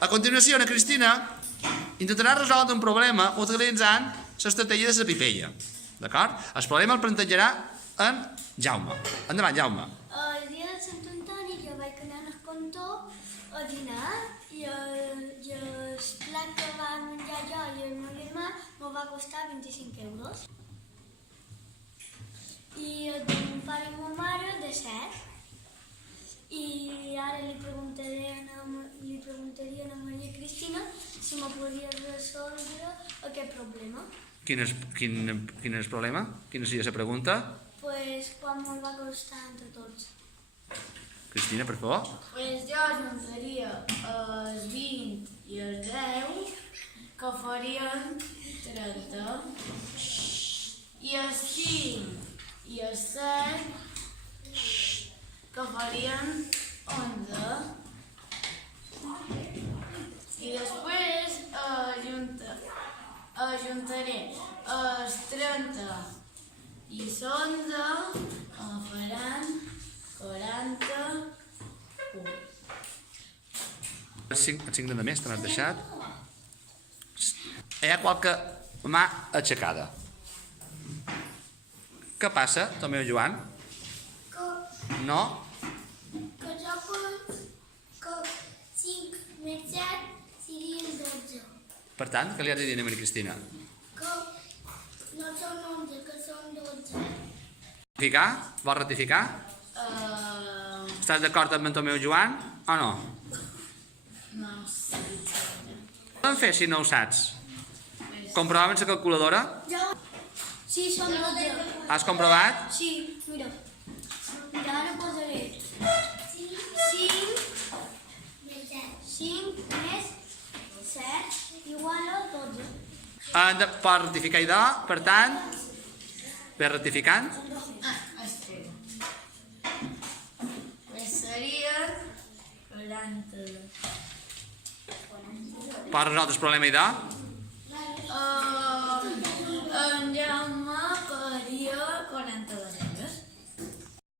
A continuació, la Cristina intentarà resoldre un problema utilitzant l'estratègia de la pipella. D'acord? El problema el plantejarà en Jaume. Endavant, Jaume. El dia de Sant Antoni jo vaig anar al cantó a dinar i el plat que va menjar jo i el meu germà me va costar 25 euros. I el de mon pare i ma mare de 7. I ara li preguntaria a Maria Cristina si me podia resoldre aquest problema. Quin és el problema? Quina seria la pregunta? Pues quan me'l va costar entre tots. Cristina, per favor. Pues jo juntaria els 20 i els 10, que farien 30, i els 5 i els 7, que farien 11. I després ajuntaré els 30 i els 11, que faran 41. Els 5 de més te n'has deixat. Hi ha qualque mà aixecada. Què passa, Tomeu Joan? No? Que jo penso que 5 més 7 serien 12. Per tant, què li has de dir a Maria Cristina? Que no són 11, que són 12. Ratificar? Vols ratificar? Estàs d'acord amb en Tomeu Joan o no? No sé. Què hem fer si no ho saps? Comprovàvem la calculadora? Sí, són 12. Has comprovat? Sí, mira. Mira, ara posaré 5 més 7 igual a 12. Per ratificar idò, per tant, per ratificant, Espera. Pues serien 40. per resoldre el problema idò,